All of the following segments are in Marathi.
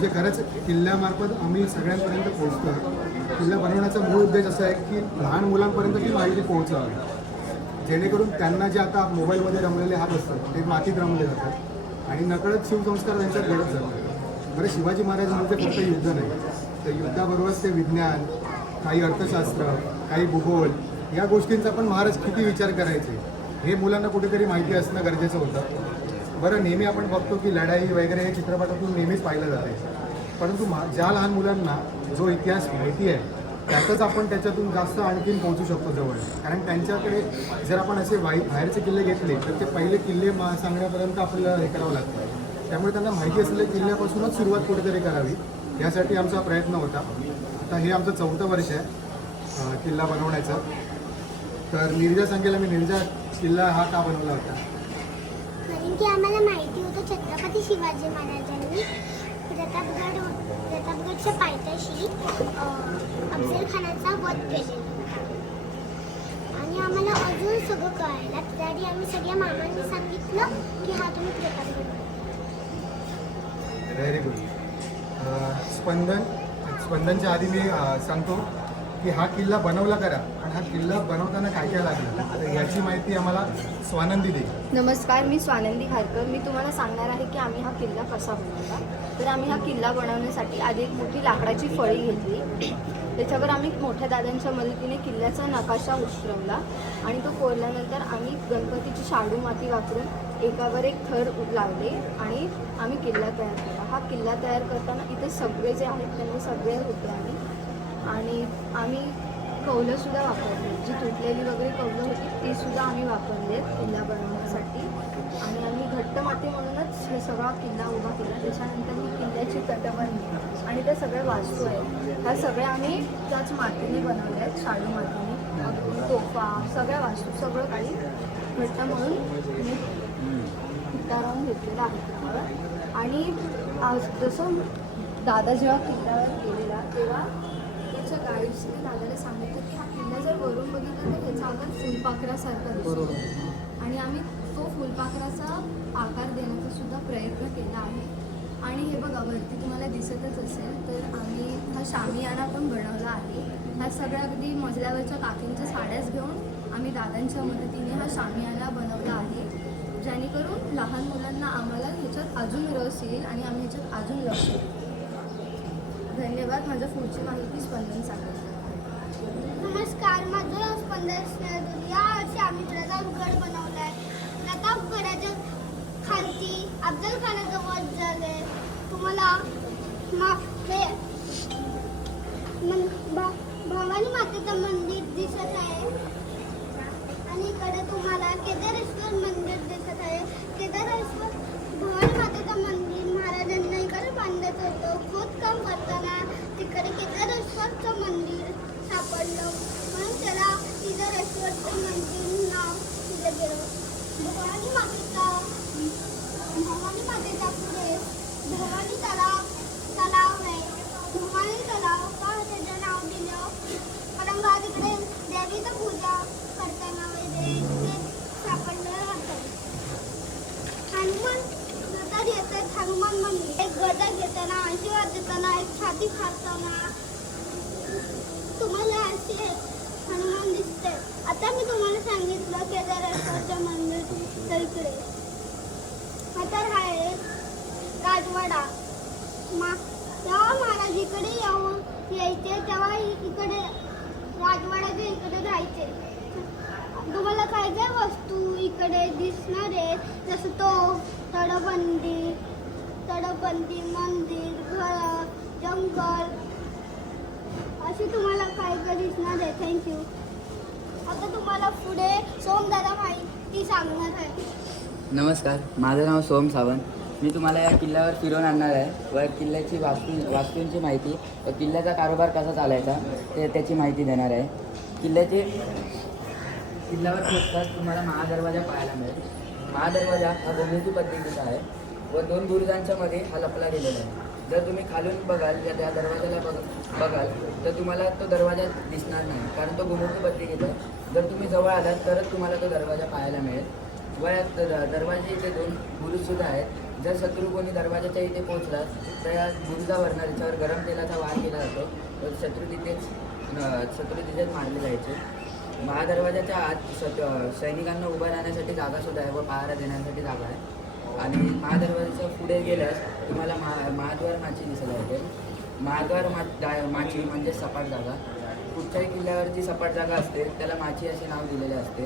म्हणजे खरंच किल्ल्यामार्फत आम्ही सगळ्यांपर्यंत पोहोचतो. किल्ला बनवण्याचा मूळ उद्देश असा आहे की लहान मुलांपर्यंत ती माहिती पोहोचावी, जेणेकरून त्यांना जे आता मोबाईलमध्ये रमलेले हात असतात ते मातीत रमले जातात आणि नकळत शिवसंस्कार त्यांच्यात घडत जातात. बरं, शिवाजी महाराज म्हणजे फक्त युद्ध नाही, तर युद्धाबरोबरच ते विज्ञान, काही अर्थशास्त्र, काही भूगोल या गोष्टींचा पण महाराज किती विचार करायचे हे मुलांना कुठेतरी माहिती असणं गरजेचं होतं. बरं, नेहमी आपण बघतो की लढाई वगैरे हे चित्रपटातून नेहमीच पाहिलं जाते, परंतु ज्या लहान मुलांना जो इतिहास माहिती आहे त्यातच आपण त्याच्यातून जास्त आणखीन पोहोचू शकतो जवळ. कारण त्यांच्याकडे जर आपण असे बाहेरचे किल्ले घेतले तर ते पहिले किल्ले सांगण्यापर्यंत आपल्याला हे करावं लागतं. त्यामुळे त्यांना माहिती असलेल्या किल्ल्यापासूनच सुरुवात कुठेतरी करावी, यासाठी आमचा प्रयत्न होता. आता हे आमचं 4थं वर्ष आहे किल्ला बनवण्याचं. तर नीरजा सांगेल आम्ही नीरजा किल्ला हा का बनवला होता. कारण की आम्हाला माहिती होतं छत्रपती शिवाजी महाराजांनी प्रतापगडच्या पायथ्याशी अफजल खानाचा वध केलेला होता आणि आम्हाला अजून सगळं कळायला त्याआधी आम्ही सगळ्या मामांनी सांगितलं की हा तुम्ही प्रतापगड. Very good. स्पंदनच्या आधी मी सांगतो की हा किल्ला बनवला करा, पण हा किल्ला बनवताना काय काय लागलं तर याची माहिती आम्हाला स्वानंदी देईल. नमस्कार, मी स्वानंदी खारकर. मी तुम्हाला सांगणार आहे की आम्ही हा किल्ला कसा बनवला. तर आम्ही हा किल्ला बनवण्यासाठी आधी एक मोठी लाकडाची फळी घेतली. त्याच्यावर आम्ही मोठ्या दादांच्या मदतीने किल्ल्याचा नकाशा उतरवला आणि तो कोरल्यानंतर आम्ही गणपतीची शाडू माती वापरून एकावर एक थर लावले आणि आम्ही किल्ला तयार केला. हा किल्ला तयार करताना इथे सगळे जे आहेत त्यांनी सगळे होते आणि आम्ही कौलंसुद्धा वापरली, जी तुटलेली वगैरे कौलं होती तीसुद्धा आम्ही वापरली किल्ला बनवण्यासाठी. आणि आम्ही घट्ट माती म्हणूनच हे सगळा किल्ला उभा केला. त्याच्यानंतर ही किल्ल्याची तटबंदी आणि त्या सगळ्या वास्तू आहेत ह्या सगळ्या आम्ही त्याच मातीने बनवल्या आहेत, शाडू मातीने. अगदी तोफा, सगळ्या वास्तू, सगळं काही घट्ट म्हणून मी उतारवून घेतलेलं आहे किल्ल्यावर. आणि जसं दादा जेव्हा किल्ल्यावर गेलेला तेव्हा त्याच्या गाईड्सने दादाला सांगितलं की हा किल्ला जर वरून बघितला तर त्याचा आकार फुलपाखरासारखा दिसतो आणि आम्ही तो फुलपाखराचा आकार देण्याचा सुद्धा प्रयत्न केला आहे. आणि हे बघा वरती तुम्हाला दिसतच असेल तर आम्ही हा शामियाना पण बनवला आहे. ह्या सगळ्या अगदी मजल्यावरच्या काकींच्या साड्याच घेऊन आम्ही दादांच्या मदतीने हा शामियाना बनवला आहे, जेणेकरून लहान मुलांना आम्हाला ह्याच्यात अजून रस येईल आणि आम्ही ह्याच्यात अजून लक्ष देऊ. धन्यवाद. माझ्या पुढची माहिती स्पंदन सांगेल. नमस्कार, माझं नाव स्पंदन स्नेहदुल. यावर्षी आम्ही प्रतापगड बनवला आहे. प्रतापगडाच्या खालती अफजल खानाचं वध झाले. तुम्हाला हे भवानी मातेचं मंदिर दिसत आहे आणि इकडे तुम्हाला केदारेश्वर मंदिर दिसत आहे. केदारेश्वर भवानी मातेचं मंदिर महाराजांना इकडे बांधत होतं. खोदकाम करताना तिकडे केदारेश्वरचं मंदिर सापडलं म्हणून त्याला केदारेश्वरचं मंदिर नाव दिलं गेलं. भवानी मातेचा पुढे भवानी तलाव आहे. भवानी तलाव का त्याचं नाव दिलं कारण का तिकडे देवीचं पूजा करताना वगैरे ते सापडलं राहतं. हनुमान गदा घेतात, हनुमान मंदिर. एक गदा घेताना, आशीर्वाद देताना, एक छाती फाडताना तुम्हाला असे हनुमान दिसते. आता मी तुम्हाला सांगितलं केदारेश्वरचं मंदिर इकडे. आता आहे राजवाडा. तेव्हा महाराज इकडे यायचे तेव्हा इकडे राजवाड्याच्या इकडे राहायचे. तुम्हाला काय काय वस्तू इकडे दिसणार आहेत जसं तो तटबंदी, मंदिर, घर, जंगल असे तुम्हाला काय काय दिसणार आहे. थँक्यू. आता तुम्हाला पुढे सोमदादा माहिती सांगणार आहे. नमस्कार, माझं नाव सोम सावंत. मी तुम्हाला या किल्ल्यावर फिरवून आणणार आहे व किल्ल्याची वास्तूंची माहिती व किल्ल्याचा कारभार कसा चालायचा त्याची माहिती देणार आहे. किल्ल्यावर पोहोचताच तुम्हाला महादरवाजा पाहायला मिळेल. महादरवाजा हा गोमुखी पद्धतीचा आहे व 2 बुरुजांच्या मध्ये हा लपला गेलेला आहे. जर तुम्ही खालून बघाल त्या दरवाजाला बघाल तर तुम्हाला तो दरवाजा दिसणार नाही, कारण तो गोमुखी पद्धतीचा आहे. जर तुम्ही जवळ आलात तरच तुम्हाला तो दरवाजा पाहायला मिळेल. व दरवाजे इथे 2 बुरुजसुद्धा आहेत. जर शत्रू कोणी दरवाजाच्या इथे पोहोचला तर या बुरुजावरनं त्याच्यावर गरम तेलाचा वार केला जातो. तर शत्रू तिथेच मारले जायचे. महादरवाजाच्या आत सैनिकांना उभं राहण्यासाठी जागासुद्धा आहे व पहारा देण्यासाठी जागा आहे. आणि महादरवाजाच्या पुढे गेल्यास तुम्हाला महाद्वार माची दिसायला येते. महाद्वार माची म्हणजे सपाट जागा. कुठच्याही किल्ल्यावर जी सपाट जागा असते त्याला माची असे नाव दिलेले असते.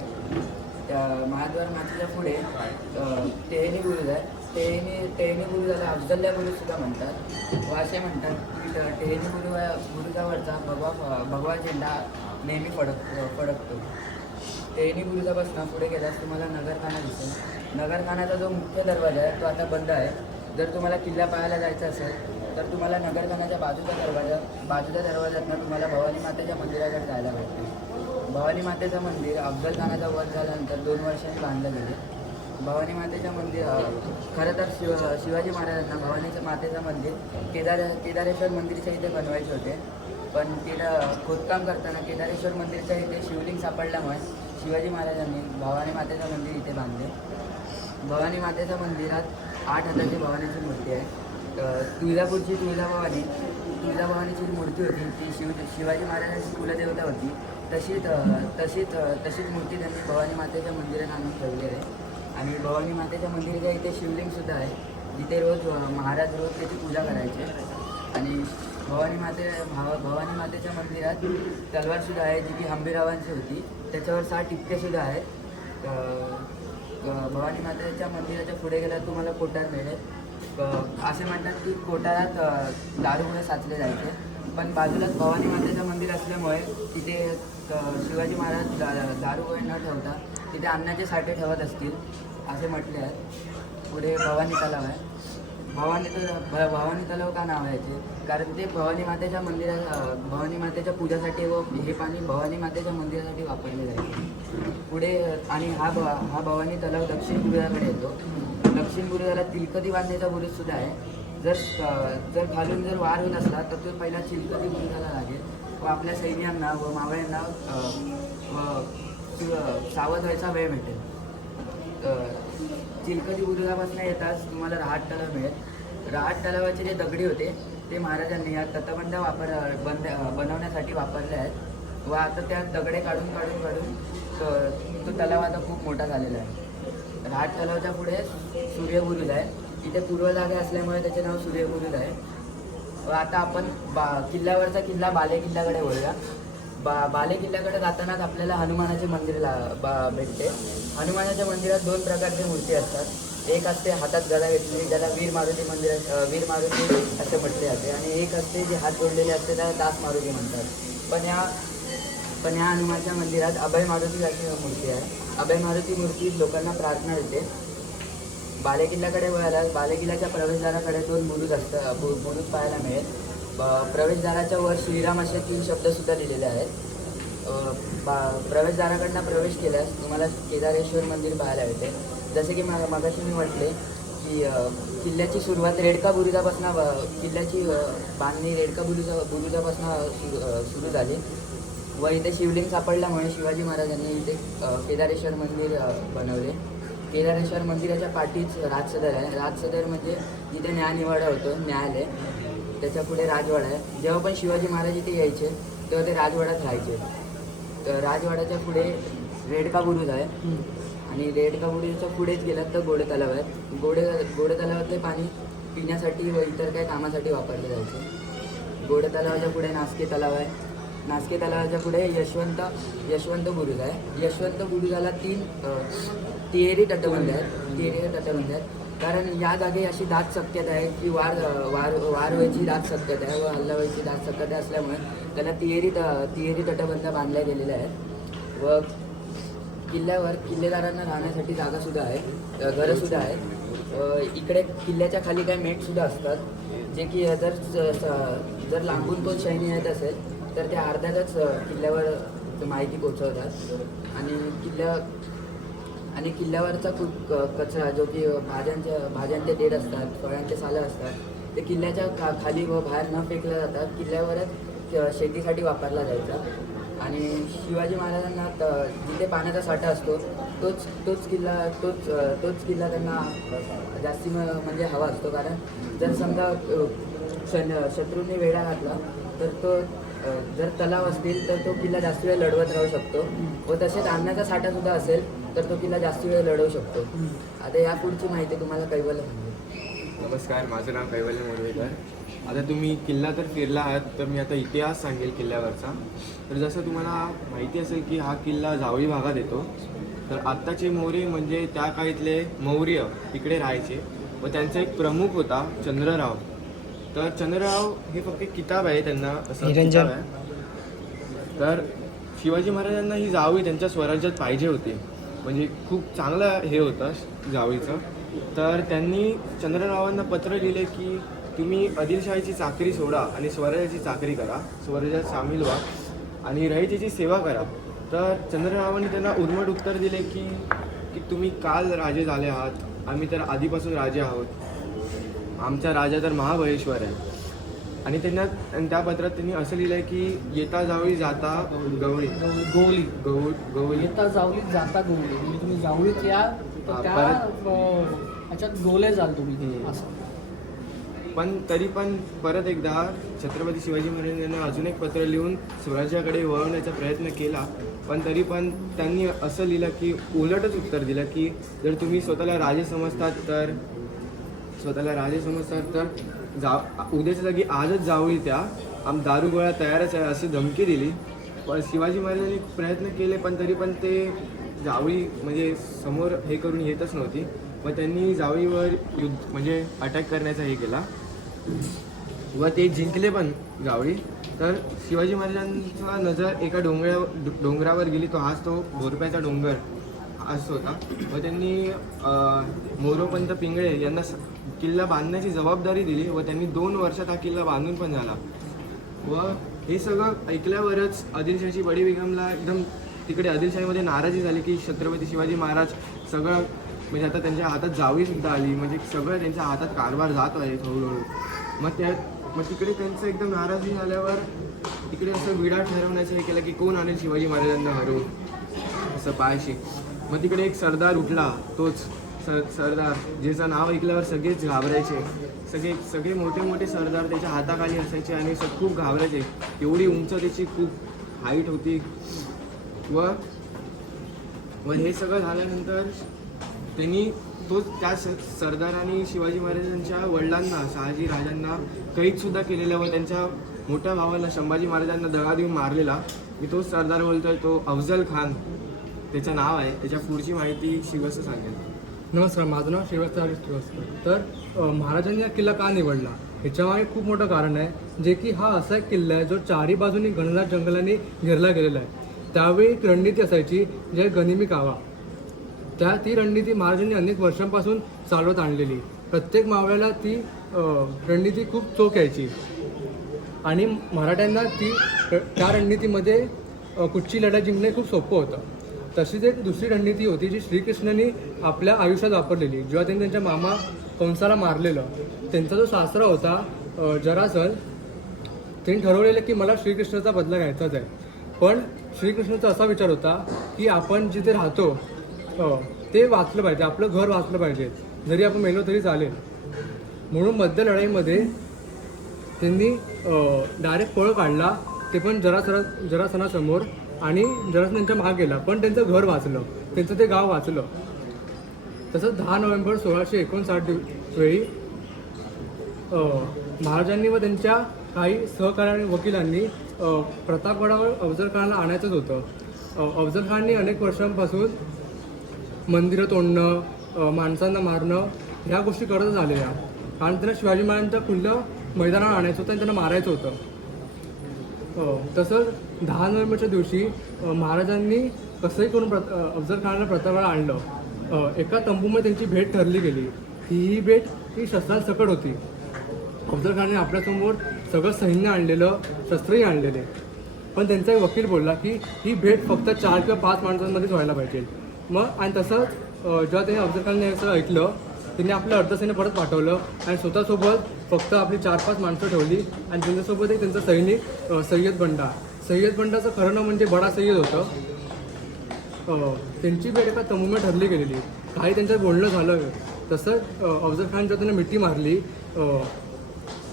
त्या महाद्वार माचीच्या पुढे टेहनी बुरुज आहे. टेहनी बुरुजाला अफजल्ला बुरुजसुद्धा म्हणतात व असे म्हणतात की टेहनी बुरुजावरचा भगवा झेंडा नेहमी फडकतो. टेहनी बुरुजापासून पुढे गेल्यास तुम्हाला नगरखाना दिसेल. नगरखान्याचा जो मुख्य दरवाजा आहे तो आता बंद आहे. जर तुम्हाला किल्ला पाहायला जायचं असेल तर तुम्हाला नगरखान्याच्या बाजूच्या दरवाज्यातनं तुम्हाला भवानी मातेच्या मंदिराकडे जायला भेटते. भवानी मातेचं मंदिर अफजल खानाचा वध झाल्यानंतर 2 वर्षांनी बांधलं गेले. भवानी मातेच्या मंदिर खरं तर शिवाजी महाराजांना भवानी मातेचं मंदिर केदारेश्वर मंदिरच्या इथे बनवायचे होते. पण खोदकाम करताना केदारेश्वर मंदिरच्या इथे शिवलिंग सापडल्यामुळे शिवाजी महाराजांनी भवानी मातेचं मंदिर इथे बांधले. भवानी मातेच्या मंदिरात 8 हाताची भवानीची मूर्ती आहे. तुळजापूरची तुळजाभवानीची मूर्ती होती ती शिवाजी महाराजांची कुलदेवता होती. तशीच मूर्ती त्यांनी भवानी मातेच्या मंदिरात आणून ठेवली आहे. आणि भवानी मातेच्या मंदिराच्या इथे शिवलिंगसुद्धा आहे जिथे रोज महाराज रोज त्याची पूजा करायचे. आणि भवानी मातेच्या मंदिरात तलवारसुद्धा आहे जी की हंबीरावांची होती. त्याच्यावर 6 टिपकेसुद्धा आहेत. भवानी मातेच्या मंदिराच्या पुढे गेल्यावर तुम्हाला कोठार मिळेल. असे म्हणतात की कोठारात दारूमुळे साचले जायचे. पण बाजूलाच भवानी मातेचं मंदिर असल्यामुळे तिथे शिवाजी महाराज दारू न ठेवता तिथे अन्नाचे साठे ठेवत असतील असे म्हटले आहे. पुढे भवानी तलाव आहे. भवानी तलाव का नाव आहे याचे? कारण ते भवानी मातेच्या पूजासाठी व हे पाणी भवानी मातेच्या मंदिरासाठी वापरले जायचे. पुढे आणि हा भवानी तलाव दक्षिण बुरुजाकडे येतो. दक्षिण बुरुजाला तिलकती बांधण्याचा बुरुजसुद्धा आहे. जर खालून जर वार होत असला तर तो पहिला चिलकती बुरुजाला लागेल व आपल्या सैन्यांना व मावळ्यांना सावध व्हायचा वेळ भेटेल. चिलकती बुरुजापासून येताच तुम्हाला रहाट तलाव मिळेल. रहाट तलावाचे जे दगडी होते ते महाराजांनी या तटबंध बनवण्यासाठी वापरले आहेत व आता त्या दगडे काढून तो तलाव आता खूप मोठा झालेला आहे. रहाट तलावाच्या पुढे सूर्यबुरुज आहे. इथे पूर्व जागा असल्यामुळे त्याचे नाव सूर्यबुरुज आहे. व आता आपण किल्ल्यावरचा किल्ला बाले किल्ल्याकडे वळूया. बाले किल्ल्याकडे जातानाच आपल्याला हनुमानाचे मंदिर भेटते. हनुमानाच्या मंदिरात 2 प्रकारचे मूर्ती असतात. एक असते हातात गदा घेतलेली ज्याला वीर मारुती असे म्हटले जाते. आणि एक असते जे हात जोडलेले असते त्याला दास मारुती म्हणतात. पण ह्या हनुमानच्या मंदिरात अभय मारुती अशी मूर्ती आहे. अभय मारुती मूर्ती लोकांना प्रार्थना देते. बाले किल्ल्याकडे वळाल्यास बाले किल्ल्याच्या प्रवेशद्वाराकडे 2 बुरुज पाहायला मिळेल. प्रवेशद्वाराच्या वर श्रीराम असे 3 शब्दसुद्धा लिहिलेले आहेत. प्रवेशद्वाराकडनं प्रवेश केल्यास तुम्हाला केदारेश्वर मंदिर पाहायला मिळते. जसे की मगाशी मी म्हटले की किल्ल्याची सुरुवात रेडका बुरुजापासून किल्ल्याची बांधणी रेडका बुरुजापासून सुरू झाली व इथे शिवलिंग सापडल्यामुळे शिवाजी महाराजांनी इथे केदारेश्वर मंदिर बनवले. केदारेश्वर मंदिराच्या पाठीच राजसदर आहे. राजसदर म्हणजे जिथे न्यायनिवाडा होतो न्यायालय. त्याच्या पुढे राजवाडा आहे. जेव्हा पण शिवाजी महाराज इथे यायचे तेव्हा ते राजवाड्यात राहायचे. तर राजवाड्याच्या पुढे रेडका बुरुज आहे. आणि रेडका बुरुजाच्या पुढेच गेलात तर गोडे तलाव आहेत. गोडे तलावातले पाणी पिण्यासाठी व इतर काही कामासाठी वापरले जायचे. गोडे तलावाच्या पुढे नासके तलाव आहे. नासके तलावाच्या पुढे यशवंत बुरुज आहे. यशवंत बुरुजाला 3 तिहेरी तटबंध आहेत. कारण या जागी अशी दाट शक्यता आहे की वार व्हायची दाट शक्यता आहे व हल्ला व्हायची दाट शक्यता असल्यामुळे त्याला तिहेरी तटबंध बांधले गेलेले आहेत. व किल्ल्यावर किल्लेदारांना राहण्यासाठी जागासुद्धा आहे, घरंसुद्धा आहेत. इकडे किल्ल्याच्या खाली काही मेटसुद्धा असतात जे की जर लांबून कोण सैन्य येत असेल तर ते अर्ध्यातच किल्ल्यावर माहिती पोहोचवतात. आणि किल्ल्यावरचा कचरा जो की भाज्यांचे देठ असतात, फळांचे सालं असतात ते किल्ल्याच्या खाली व बाहेर न फेकल्या जातात. किल्ल्यावरच शेतीसाठी वापरला जायचा. आणि शिवाजी महाराजांना जिथे पाण्याचा साठा असतो तोच किल्ला त्यांना जास्ती म्हणजे हवा असतो. कारण जर समजा शत्रूने वेढा घातला तर तो जर तलाव असतील तर तो किल्ला जास्त वेळ लढवत राहू शकतो व तसेच अन्नाचा साठा सुद्धा असेल तर तो किल्ला जास्त वेळ लढवू शकतो. आता या पुढची माहिती तुम्हाला कैवल्य सांगेल. नमस्कार, माझं नाव कैवल्य मोरवेकर. आता तुम्ही किल्ला तर फिरला आहात, तर मी आता इतिहास सांगेल किल्ल्यावरचा. तर जसं तुम्हाला माहिती असेल की हा किल्ला जावळी भागात येतो. तर आत्ताचे मोरे म्हणजे त्या काळातले मौर्य इकडे राहायचे व त्यांचा एक प्रमुख होता चंद्रराव. तर चंद्रराव हे फक्त एक किताब आहे, त्यांना असं किताब आहे. तर शिवाजी महाराजांना ही जावळी त्यांच्या स्वराज्यात पाहिजे होती, म्हणजे खूप चांगलं हे होतं जावळीचं. तर त्यांनी चंद्ररावांना पत्र लिहिले की तुम्ही आदिलशाहीची चाकरी सोडा आणि स्वराज्याची चाकरी करा, स्वराज्यात सामील व्हा आणि रयतेची सेवा करा. तर चंद्ररावांनी त्यांना उर्मट उत्तर दिले की तुम्ही काल राजे झाले आहात, आम्ही तर आधीपासून राजे आहोत, आमचा राजा तर महाबळेश्वर आहे. आणि त्या पत्रात त्यांनी असं लिहिलं आहे की येता जावळी जाता गवळी गवळी येता जावळीत जाता गोवली, म्हणजे तुम्ही जावळीत या तर त्या ह्याच्यात गोले जाल तुम्ही असं. पण तरी पण परत एकदा छत्रपती शिवाजी महाराजांनी अजून एक पत्र लिहून स्वराज्याकडे वळवण्याचा प्रयत्न केला. पण तरी पण त्यांनी असं लिहिलं की उलटच उत्तर दिलं की जर तुम्ही स्वतःला राजे समजतात तर उद्याच्या जागी आजच जावळी त्या दारू गोळा तयारच आहे अशी धमकी दिली. पण शिवाजी महाराजांनी प्रयत्न केले पण तरी पण ते जावळी म्हणजे समोर हे करून येतच नव्हती. मग त्यांनी जावळीवर युद्ध म्हणजे अटॅक करण्याचा हे केला व ते जिंकले पण जावळी. तर शिवाजी महाराजांचा नजर एका डोंगरावर गेली, तो भोरप्याचा डोंगर असं होता. व त्यांनी मोरोपंत पिंगळे यांना किल्ला बांधण्याची जबाबदारी दिली व त्यांनी 2 वर्षात हा किल्ला बांधून पण झाला. व हे सगळं ऐकल्यावरच आदिलशाही बडी बेगमला एकदम तिकडे आदिलशाहीमध्ये नाराजी झाली की छत्रपती शिवाजी महाराज सगळं म्हणजे आता त्यांच्या हातात जावळीसुद्धा आली, म्हणजे सगळं त्यांच्या हातात कारभार जात आहे हळूहळू. मग तिकडे त्यांचं एकदम नाराजी झाल्यावर तिकडे असं विडा ठरवण्याचं हे केलं की कोण आणेल शिवाजी महाराजांना हरवून असं पायशी. मग तिकडे एक सरदार उठला, तोच सरदार ज्याचं नाव ऐकल्यावर सगळेच घाबरायचे. सगळे मोठे सरदार त्याच्या हाताखाली असायचे आणि खूप घाबरायचे. एवढी उंच त्याची खूप हाईट होती. व हे सगळं झाल्यानंतर त्यांनी त्या सरदारांनी शिवाजी महाराजांच्या वडिलांना शहाजी राजांना कैदसुद्धा केलेलं व त्यांच्या मोठ्या भावाला संभाजी महाराजांना दगा देऊन मारलेला. मी तोच सरदार बोलतोय, तो अफजल खान त्याचं नाव आहे. त्याच्या पुढची माहिती शिवस्त सांगेल. नमस्कार, माझं नाव श्रीवास्तव हरीश श्रीवास्तव. तर महाराजांनी हा किल्ला का निवडला ह्याच्यामागे खूप मोठं कारण आहे, जे की हा असा एक किल्ला आहे जो चारी बाजूनी घनदाट जंगलाने घेरला गेलेला आहे. त्यावेळी एक रणनीती असायची जे गनिमी कावा. ती रणनीती महाराजांनी अनेक वर्षांपासून चालवत आणलेली. प्रत्येक मावळ्याला ती रणनीती खूप चोख यायची आणि मराठ्यांना त्या रणनीतीमध्ये कुठची लढाई जिंकणे खूप सोपं होतं. तशीच एक दुसरी रणनीती होती जी श्रीकृष्णांनी आपल्या आयुष्यात वापरलेली. जेव्हा त्यांनी त्यांच्या मामा कंसाला मारलेलं, त्यांचा जो सासरा होता जरासंध, त्यांनी ठरवलेलं की मला श्रीकृष्णाचा बदला घ्यायचाच आहे. पण श्रीकृष्णाचा असा विचार होता की आपण जिथे राहतो ते वाचलं पाहिजे, आपलं घर वाचलं पाहिजे, जरी आपण मेलो तरी चालेल. म्हणून मध्य लढाईमध्ये त्यांनी डायरेक्ट पळ काढला, ते पण जरासंधासमोर, आणि जरासंध त्यांच्या मागे गेला पण त्यांचं घर वाचलं, त्यांचं ते गाव वाचलं. तसंच 10 नोव्हेंबर 1659 वेळी महाराजांनी व त्यांच्या काही सहकारी वकिलांनी प्रतापगडावर अफजल खानला आणायचंच होतं. अफजल खानने अनेक वर्षांपासून मंदिरं तोडणं, माणसांना मारणं ह्या गोष्टी करतच आलेल्या, कारण त्यांना शिवाजी महाराजांच्या खुल्लं मैदानावर आणायचं होतं आणि त्यांना मारायचं होतं. तसंच 10 नोव्हेंबरच्या दिवशी महाराजांनी कसंही करून अफजल खानला प्रतापगडावर आणलं. एका तंबूमध्ये त्यांची भेट ठरली गेली. ही भेट ही शस्त्रांसकट होती. अफजल खानने आपल्यासमोर सगळं सैन्य आणलेलं, शस्त्रही आणलेले, पण त्यांचा एक वकील बोलला की ही भेट फक्त 4 किंवा 5 माणसांमध्येच व्हायला पाहिजे. मग आणि तसंच जेव्हा त्यांनी अफजल खानने असं ऐकलं, त्यांनी आपलं अर्धसैन्य परत पाठवलं आणि स्वतःसोबत फक्त आपली 4-5 माणसं ठेवली आणि त्यांच्यासोबत एक त्यांचा सैनिक सय्यद बंडाचं खरं नाव म्हणजे बडा सय्यद होतं. त्यांची भेट एका तंबूमध्ये ठरली गेलेली. काही त्यांचं बोलणं झालं. तसंच अफजल खान जेव्हा त्यांना मिठी मारली,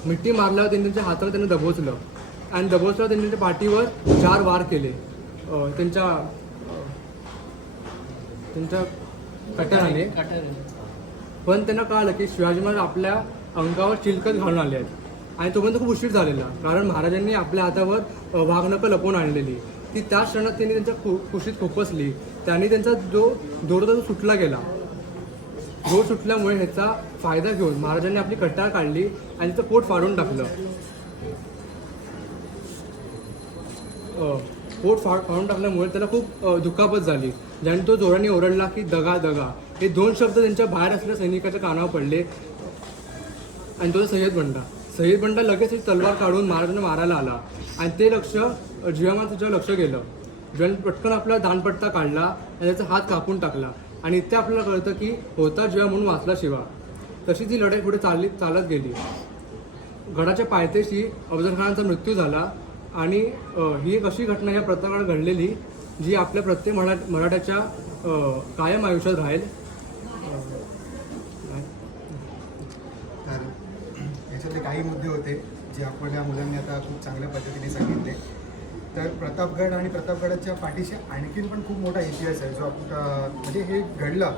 मिठी मारल्यावर त्यांनी त्यांच्या हाताला त्यांना दबोचलं आणि दबोचल्यावर त्यांनी त्यांच्या पाठीवर 4 वार केले त्यांच्या कट्याराने. पण त्यांना कळालं की शिवाजी महाराज आपल्या अंगावर चिलखत घालून आले आहेत आणि तोपर्यंत खूप उशीर झालेला, कारण महाराजांनी आपल्या हातावर वाघनखं लपवून आणलेली. ती त्याच क्षणात त्यांनी त्यांच्या कुशीत खोपसली. त्यांनी त्यांचा जो दोर होता तो सुटला गेला. दोर सुटल्यामुळे ह्याचा फायदा घेऊन महाराजांनी आपली कट्यार काढली आणि तिचं पोट फाडून टाकलं. फाडून टाकल्यामुळे त्याला खूप दुखापत झाली, ज्याने तो जोराने ओरडला की दगा दगा. हे 2 शब्द त्यांच्या बाहेर असलेल्या सैनिकाच्या कानावर पडले आणि तो सय्यद बंडा लगेच त्याची तलवार काढून महाराजांना मारायला आला आणि ते लक्ष जिजामाताचं लक्ष गेलं. ज्याने पटकन आपला दानपट्टा काढला आणि त्याचा हात कापून टाकला आणि इथे आपल्याला कळतं की होता जिवा म्हणून वाचला शिवा. तशी ती लढाई पुढे चालत गेली. गडाच्या पायथ्याशी अफजल खानाचा मृत्यू झाला आणि ही एक अशी घटना या प्रतापगडात घडलेली जी आपल्या प्रत्येक मराठ्याच्या कायम आयुष्यात राहील. तर याच्यातले काही मुद्दे होते जे आपल्या मुलांनी आता खूप चांगल्या पद्धतीने सांगितले. तर प्रतापगड आणि प्रतापगडाच्या पाठीशी आणखीन पण खूप मोठा इतिहास आहे जो म्हणजे हे घडलं,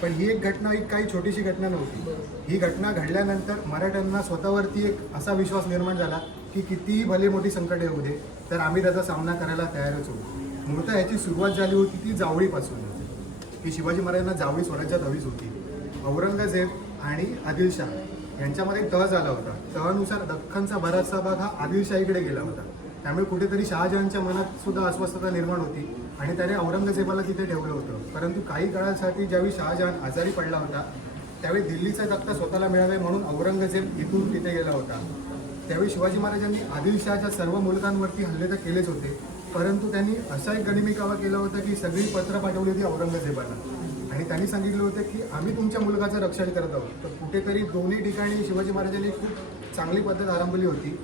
पण ही एक घटना एक काही छोटीशी घटना नव्हती. ही घटना घडल्यानंतर मराठ्यांना स्वतःवरती एक असा विश्वास निर्माण झाला की कितीही भले मोठी संकट येऊ दे तर आम्ही त्याचा सामना करायला तयारच होतो. मूळतः याची सुरुवात झाली होती ती जावळीपासून, की शिवाजी महाराजांना जावळी स्वराज्यात हवीच होती. औरंगजेब आणि आदिलशाह यांच्यामध्ये तह झाला होता. तहानुसार दख्खनचा बराचसा भाग हा आदिलशाहीकडे गेला होता. त्यामुळे कुठेतरी शहाजहानच्या मनात सुद्धा अस्वस्थता निर्माण होती आणि त्याने औरंगजेबाला तिथे ठेवलं होतं. परंतु काही काळासाठी ज्यावेळी शहाजहान आजारी पडला होता त्यावेळी दिल्लीचा तख्ता स्वतःला मिळावे म्हणून औरंगजेब इथून तिथे गेला होता. त्यावेळी शिवाजी महाराजांनी आदिलशहाच्या सर्व मुलकांवरती हल्ले तर केलेच होते, परंतु त्यांनी असा एक गनिमी कावा केला होता की सगळी पत्र पाठवली होती औरंगजेबाला आणि त्यांनी सांगितलं होतं की आम्ही तुमच्या मुलगाचं रक्षण करत आहोत. तर कुठेतरी दोन्ही ठिकाणी शिवाजी महाराजांनी खूप चांगली पद्धत आरंभली होती.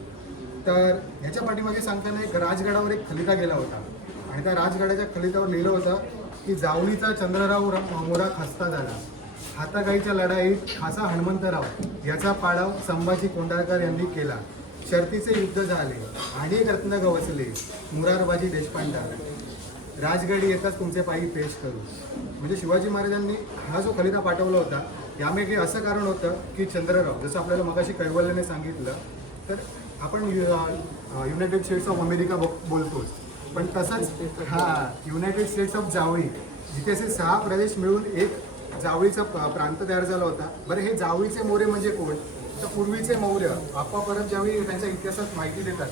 तर ह्याच्या पाठीमागे सांगताना एक राजगडावर एक खलिता गेला होता आणि त्या राजगडाच्या खलितावर लिहिलं होतं की जावळीचा चंद्रराव मोरा खस्ता झाला, हातागाईच्या लढाईत खासा हनुमंतराव याचा पाडाव संभाजी कोंढाळकर यांनी केला, शर्तीचे युद्ध झाले आणि रत्न गवसले मुरारबाजी देशपांडा, राजगडी येताच तुमचे पायी पेश करू. म्हणजे शिवाजी महाराजांनी हा जो खलिता पाठवला होता यामागे असं कारण होतं की चंद्रराव, जसं आपल्याला मगाशी कैवल्याने सांगितलं, तर आपण युनायटेड स्टेट्स ऑफ अमेरिका बोलतोच, पण तसंच युनायटेड स्टेट्स ऑफ जावळी, जिथे असे 6 प्रदेश मिळून एक जावळीचा प्रांत तयार झाला होता. बरं, हे जावळीचे मोरे म्हणजे कोण? तर पूर्वीचे मौर्य. आप्पा परत ज्यावेळी त्यांच्या इतिहासात माहिती देतात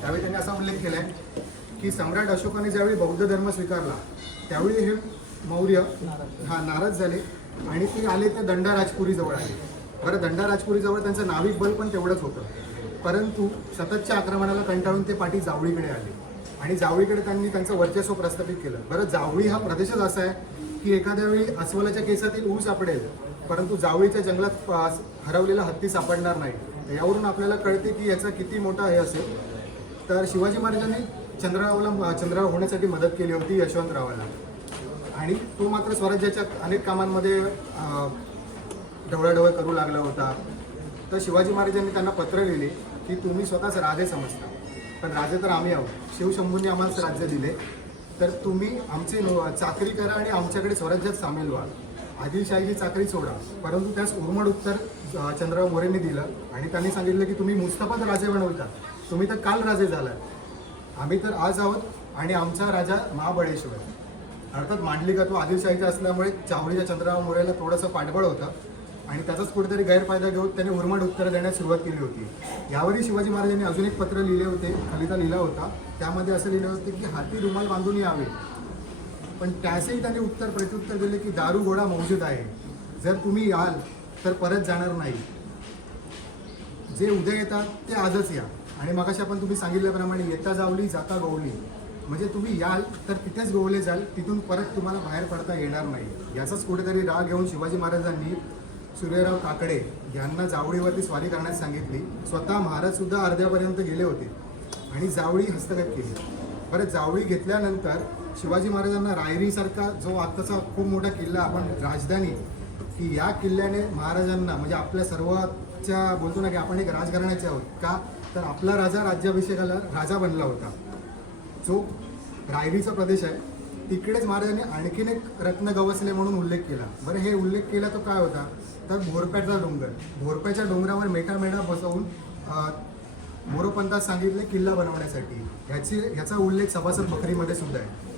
त्यावेळी त्यांनी असा उल्लेख केला आहे की सम्राट अशोकाने ज्यावेळी बौद्ध धर्म स्वीकारला त्यावेळी हे मौर्य नाराज झाले आणि ते आले त्या दंडाराजपुरीजवळ आले. बरं, दंडाराजपुरीजवळ त्यांचं नाविक बल पण तेवढंच होतं, परंतु सततच्या आक्रमणाला कंटाळून ते पाठी जावळीकडे आले आणि जावळीकडे त्यांनी त्यांचं वर्चस्व प्रस्थापित केलं. बरं, जावळी हा प्रदेशच असा आहे की एखाद्या वेळी अस्वलाच्या केसातील ऊस सापडेल, परंतु जावळीच्या जंगलात हरवलेला हत्ती सापडणार नाही. यावरून आपल्याला कळते की याचा किती मोठा हे असेल. तर शिवाजी महाराजांनी चंद्रराव होण्यासाठी मदत केली होती यशवंतरावाला आणि तो मात्र स्वराज्याच्या अनेक कामांमध्ये ढवळाढवळ करू लागला होता. तर शिवाजी महाराजांनी त्यांना पत्र लिहिले की तुम्ही स्वतःच राजे समजता, पण राजे तर आम्ही आहोत. शिवशंभूंनी आम्हालाच राज्य दिले, तर तुम्ही आमची चाकरी करा आणि आमच्याकडे स्वराज्यात सामील व्हा. आदिलशाहीची चाकरी सोडा. परंतु त्यास उर्मड उत्तर चंद्रराव मोरेंनी दिलं आणि त्यांनी सांगितलं की तुम्ही मुस्तफाच राजे बनवता, तुम्ही तर काल राजे झालात, आम्ही तर आज आहोत आणि आमचा राजा महाबळेश्वर. अर्थात मांडलिकत्व आदिलशाहीचं असल्यामुळे जावळीच्या चंद्रराव मोरेला थोडंसं पाठबळ होतं आणि त्याचाच कुठेतरी गैरफायदा घेऊन त्यांनी उर्मड उत्तरं देण्यास सुरुवात केली होती. यावरही शिवाजी महाराजांनी अजून एक पत्र लिहिले होते, खलिता लिहिला होता. त्यामध्ये असं लिहिलं होतं की हाती रुमाल बांधून यावे, पण त्यासही त्यांनी प्रत्युत्तर दिले की दारू घोडा मौजूद आहे, जर तुम्ही याल तर परत जाणार नाही, जे उद्या येतात ते आजच या. आणि मगाशी आपण तुम्ही सांगितल्याप्रमाणे येता जावली जाता गोवली, म्हणजे तुम्ही याल तर तिथेच गोवले जाल, तिथून परत तुम्हाला बाहेर पडता येणार नाही. याचाच कुठेतरी राग घेऊन शिवाजी महाराजांनी सूर्यराव काकडे यांना जावळीवरती स्वारी करण्यास सांगितली. स्वतः महाराजसुद्धा अर्ध्यापर्यंत गेले होते आणि जावळी हस्तगत केली. परत जावळी घेतल्यानंतर शिवाजी महाराजांना रायरीसारखा जो आत्ताचा खूप मोठा किल्ला आपण राजधानी, की या किल्ल्याने महाराजांना म्हणजे आपल्या सर्वच्या बोलतो ना की आपण एक राजघराण्याचे आहोत का, तर आपला राजा राज्याभिषेकाला राजा बनला होता. जो रायरीचा प्रदेश आहे तिकडेच महाराजांनी आणखीन एक रत्न गवसले म्हणून उल्लेख केला. बरं, हे उल्लेख केला तो काय होता, तर भोरप्याचा डोंगर, भोरप्याच्या डोंगरावर मेढा बसवून मोरोपंतात सांगितले किल्ला बनवण्यासाठी. ह्याचा उल्लेख सभासद बखरीमध्ये सुद्धा आहे.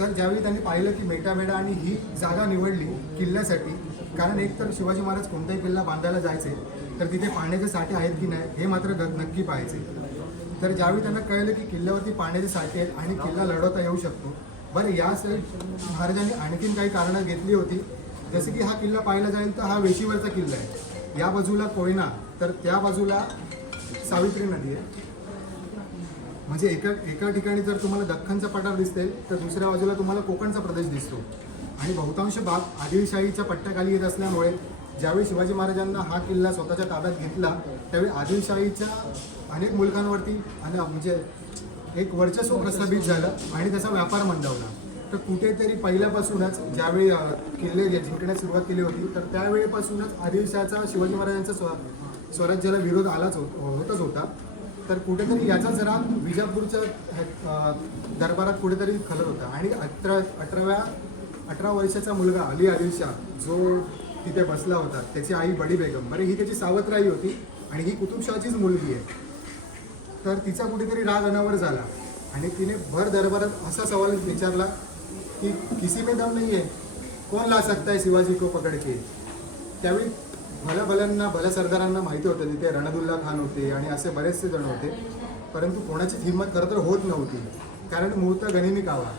तर ज्यावेळी त्यांनी पाहिलं की मेढा आणि ही जागा निवडली किल्ल्यासाठी, कारण एक तर शिवाजी महाराज कोणताही किल्ला बांधायला जायचे तर तिथे पाण्याचे साठे आहेत की नाही हे मात्र नक्की पाहायचे. तर ज्यावेळी त्यांना कळलं की किल्ल्यावरती पाण्याचे साठे आहेत आणि किल्ला लढवता येऊ शकतो, बरं यासाठी महाराजांनी आणखीन काही कारणं घेतली होती. जसे की हा किल्ला पाहायला जाईल तर हा वेशीवरचा किल्ला आहे, या बाजूला कोयना तर त्या बाजूला सावित्री नदी आहे. म्हणजे एका ठिकाणी जर तुम्हाला दख्खनचा पठार दिसते तर दुसऱ्या बाजूला तुम्हाला कोकणचा प्रदेश दिसतो. आणि बहुतांश भाग आदिलशाहीच्या पट्ट्याखाली येत असल्यामुळे ज्यावेळी शिवाजी महाराजांना हा किल्ला स्वतःच्या ताब्यात घेतला त्यावेळी आदिलशाहीच्या अनेक मुलकांवरती आणि म्हणजे एक वर्चस्व प्रस्थापित झालं आणि त्याचा व्यापार मंदावला. तर कुठेतरी पहिल्यापासूनच ज्यावेळी किल्ले जिंकण्यास सुरुवात केली होती तर त्यावेळेपासूनच आदिलशाहचा शिवाजी महाराजांचा स्वराज्याला विरोध होतच होता. तर कुठेतरी याचा जरा विजापूरच्या दरबारात कुठेतरी खलत होता. आणि 18 वर्षाचा मुलगा अली आदिलशाह जो तिथे बसला होता, त्याची आई बडी बेगम, बरे ही त्याची सावत्राई होती आणि ही कुतुबशाहचीच मुलगी आहे. तर तिचा कुठेतरी राग अनावर झाला आणि तिने भर दरबारात असा सवाल विचारला की किसी में दम नहीं है, कौन ला सकता है शिवाजी को पकड के. त्यावेळी भल्या सरदारांना माहिती होतं तिथे रणदुल्ला खान होते आणि असे बरेचसे जण होते, परंतु कोणाची हिंमत खरं तर होत नव्हती, कारण मुहूर्त गनिमी कावा.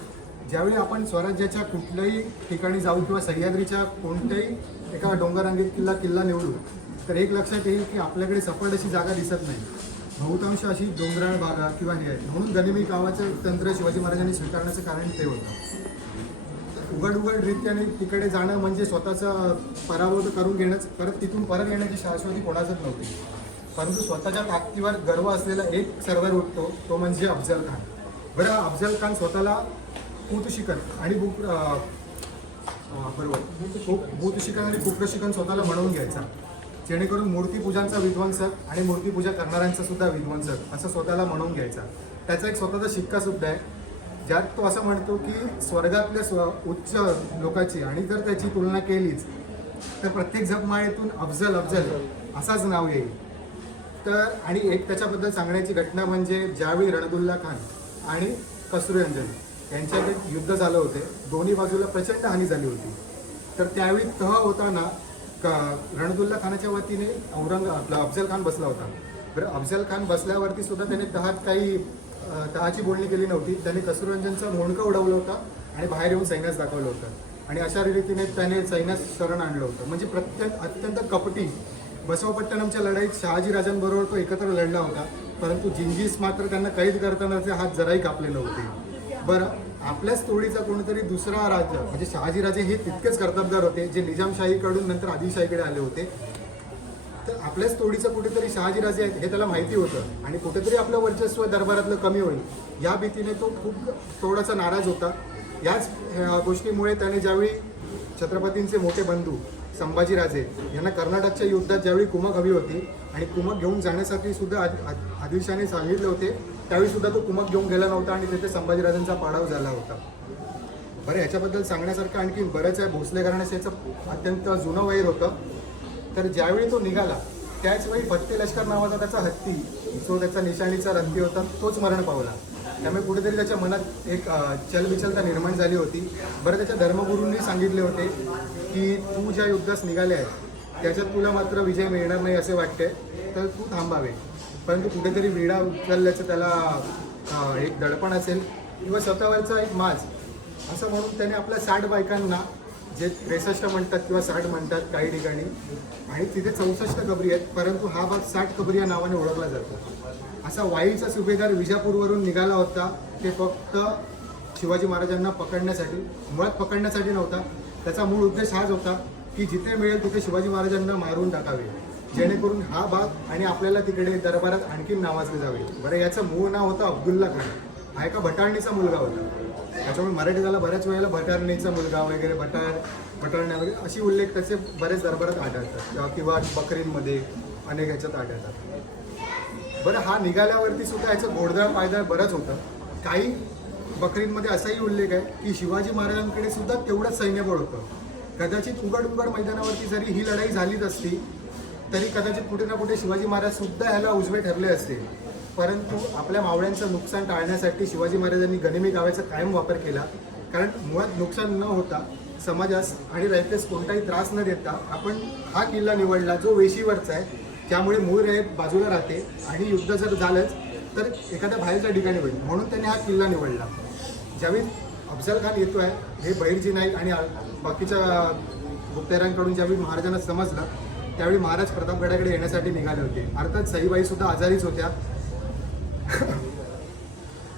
ज्यावेळी आपण स्वराज्याच्या कुठल्याही ठिकाणी जाऊ किंवा सह्याद्रीच्या कोणत्याही एका डोंगररांगेत किल्ला निवडू तर एक लक्षात येईल की आपल्याकडे सपाट अशी जागा दिसत नाही, बहुतांश अशी डोंगराळ भागा किंवा हे आहे. म्हणून गनिमी कावाचं तंत्र शिवाजी महाराजांनी स्वीकारण्याचं कारण ते होतं. उघडरित्याने तिकडे जाणं म्हणजे स्वतःचा पराभव करून घेणंच, तिथून परत येण्याची शाश्वती कोणाचंच नव्हती. परंतु स्वतःच्या ताकदीवर गर्व असलेला एक सरदार उठतो, तो म्हणजे अफजल खान. बरं, अफजल खान स्वतःला पूतशिकन आणि भूतशिकन आणि कुप्रशिकन स्वतःला म्हणून घ्यायचा, जेणेकरून मूर्तीपूजांचा विध्वंसक आणि मूर्तीपूजा करणाऱ्यांचा सुद्धा विध्वंसक असं स्वतःला म्हणून घ्यायचा. त्याचा एक स्वतःचा शिक्का सुद्धा आहे, ज्यात तो असं म्हणतो की स्वर्गातल्या उच्च लोकाची आणि जर त्याची तुलना केलीच तर प्रत्येक जपमाळेतून अफजल असाच नाव येईल. तर आणि एक त्याच्याबद्दल सांगण्याची घटना म्हणजे ज्यावेळी रणदुल्ला खान आणि खसरू यांच्यात एक युद्ध झालं होते, दोन्ही बाजूला प्रचंड हानी झाली होती. तर त्यावेळी तह होताना रणदुल्ला खानाच्या वतीने अफजल खान बसला होता. बरं, अफजल खान बसल्यावरती सुद्धा त्याने तहाची बोलणी केली नव्हती. त्याने खसरूरंजनचं मोडकं उडवलं होतं आणि बाहेर येऊन सैन्यास दाखवलं होतं आणि अशा रीतीने त्याने सैन्यास शरण आणलं होतं. म्हणजे अत्यंत कपटी बसवपट्टणमच्या लढाईत शहाजी राजांबरोबर तो एकत्र लढला होता, परंतु जिंजीस मात्र त्यांना कैद करतानाचे हात जराही कापले नव्हते. बरं, आपल्याच तोडीचा कोणीतरी दुसरा राजा म्हणजे शहाजी राजे हे तितकेच कर्तबगार होते जे निजामशाहीकडून नंतर आदिलशाहीकडे आले होते. तर आपल्याच तोडीचं कुठेतरी शहाजी राजे आहेत हे त्याला माहिती होतं आणि कुठेतरी आपलं वर्चस्व दरबारातलं कमी होईल या भीतीने तो खूप थोडासा नाराज होता. याच गोष्टीमुळे त्याने ज्यावेळी छत्रपतींचे मोठे बंधू संभाजीराजे यांना कर्नाटकच्या युद्धात ज्यावेळी कुमक हवी होती आणि कुमक घेऊन जाण्यासाठी सुद्धा आदिलशाहने सांगितले होते, त्यावेळी सुद्धा तो कुमक घेऊन गेला नव्हता आणि तिथे संभाजीराजांचा पाडाव झाला होता. बरं, याच्याबद्दल सांगण्यासारखं आणखी बरंच आहे. भोसले घराण्याचं याचं अत्यंत जुनं वैर होतं. तर ज्यावेळी तो निघाला त्याच वेळी फत्ते लष्कर नावाचा त्याचा हत्ती जो त्याचा निशाणीचा रत्ती होता तोच मरण पावला. त्यामुळे कुठेतरी त्याच्या मनात एक चलबिचलता निर्माण झाली होती. बरं, त्याच्या धर्मगुरूंनी सांगितले होते की तू ज्या युद्धास निघाले आहे त्याच्यात तुला मात्र विजय मिळणार नाही असे वाटते, तर तू थांबावे. परंतु कुठेतरी विडा उचलल्याचं त्याला एक दडपण असेल किंवा स्वतःवरचा एक माज असं म्हणून त्याने आपल्या 60 बायकांना, जे 63 म्हणतात किंवा 60 म्हणतात काही ठिकाणी, आणि तिथे 64 कबरी आहेत, परंतु हा भाग 60 कबरी या नावाने ओळखला जातो. असा वाईचा सुभेदार विजापूरवरून निघाला होता. ते फक्त शिवाजी महाराजांना पकडण्यासाठी, मुळात पकडण्यासाठी नव्हता. त्याचा मूळ उद्देश हाच होता की जिथे मिळेल तिथे शिवाजी महाराजांना मारून टाकावे, जेणेकरून हा भाग आणि आपल्याला तिकडे दरबारात आणखीन नावाजले जावे. बरं, याचं मूळ नाव होतं अब्दुल्ला खान हा एका भटारणीचा मुलगा होता. त्याच्यामुळे मराठी त्याला बऱ्याच वेळेला भटारणीचा मुलगा वगैरे भटारण्या वगैरे अशी उल्लेख त्याचे बरेच दरबारात आढळतात किंवा बकरींमध्ये अनेक ह्याच्यात आढळतात. बरं, हा निघाल्यावरती सुद्धा याचं घोडदळ पायदळ बरंच होतं. काही बकरींमध्ये असाही उल्लेख आहे की शिवाजी महाराजांकडे सुद्धा तेवढंच सैन्यबळ होतं. कदाचित उघड मैदानावरती जरी ही लढाई झालीच असती तरी कदाचित कुठे ना कुठे शिवाजी महाराज सुद्धा ह्याला उजवे ठरले असते. परंतु आपल्या मावळ्यांचं नुकसान टाळण्यासाठी शिवाजी महाराजांनी गनिमी काव्याचा कायम वापर केला. कारण मुळात नुकसान न होता समाजास आणि रयतेस कोणताही त्रास न देता आपण हा किल्ला निवडला जो वेशीवरचा आहे, त्यामुळे मूळ रयत बाजूला राहते आणि युद्ध जर झालंच तर एखाद्या बाहेरच्या ठिकाणी होईल, म्हणून त्याने हा किल्ला निवडला. ज्यावेळी अफजल खान येतो आहे हे बहिर्जी नाईक आणि बाकीच्या गुप्तहेरांकडून ज्यावेळी महाराजांना समजलं त्यावेळी महाराज प्रतापगडाकडे येण्यासाठी निघाले होते. अर्थात सईबाई सुद्धा आजारीच होत्या.